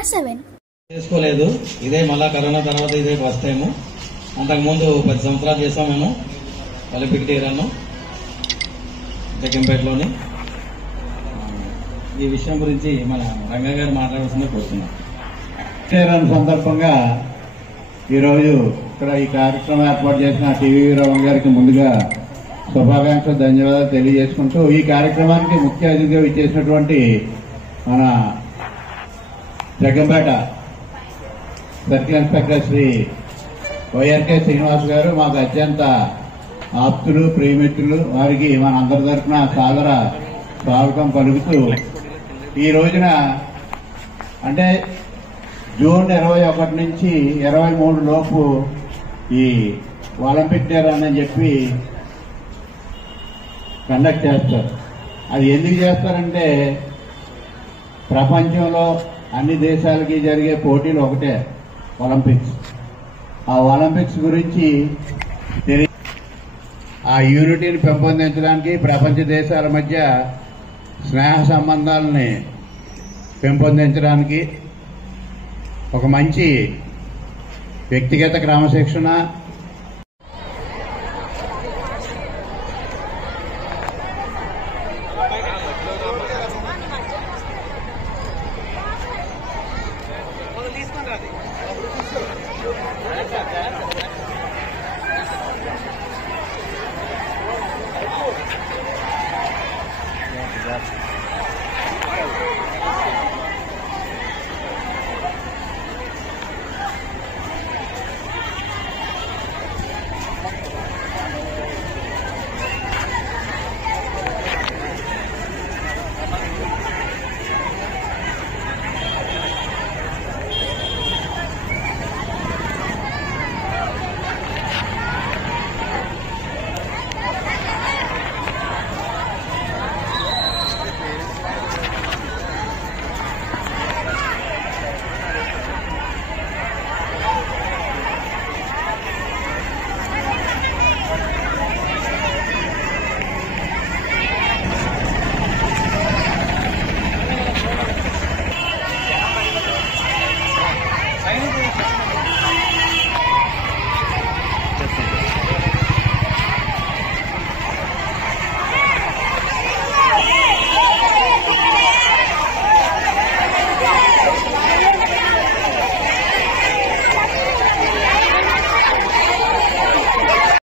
24/7 చేసుకోలేదు. ఇదే మళ్ళా కరోనా తర్వాత ఇదే ఫస్ట్ టైము. అంతకుముందు 10 సంవత్సరాలు చేసాం మేము ఒలింపిక్ డే రన్ జగ్గంపేటలోని. ఈ విషయం గురించి మన రంగా గారు మాట్లాడాల్సిందే కోరుతున్నాం. రన్ సందర్భంగా ఈరోజు ఇక్కడ ఈ కార్యక్రమం ఏర్పాటు చేసిన టీవీ రామన్ గారికి ముందుగా శుభాకాంక్షలు ధన్యవాదాలు తెలియజేసుకుంటూ ఈ కార్యక్రమానికి ముఖ్య అతిథిగా ఇచ్చేసినటువంటి మన జగ్గంపేట సర్కిల్ ఇన్స్పెక్టర్ శ్రీ వైఆర్కే శ్రీనివాస్ గారు మాకు అత్యంత ఆప్తులు ప్రియమిత్రులు, వారికి మన అందరి తరఫున సాదర స్వాగతం పలుకుతూ ఈ రోజున అంటే జూన్ 21 నుంచి 23 లోపు ఈ ఒలింపిక్ డే రన్ అని చెప్పి కండక్ట్ చేస్తారు. అది ఎందుకు చేస్తారంటే ప్రపంచంలో అన్ని దేశాలకి జరిగే పోటీలు ఒకటే ఒలింపిక్స్. ఆ ఒలింపిక్స్ గురించి ఆ యూనిటీని పెంపొందించడానికి, ప్రపంచ దేశాల మధ్య స్నేహ సంబంధాలని పెంపొందించడానికి ఒక మంచి వ్యక్తిగత క్రమశిక్షణ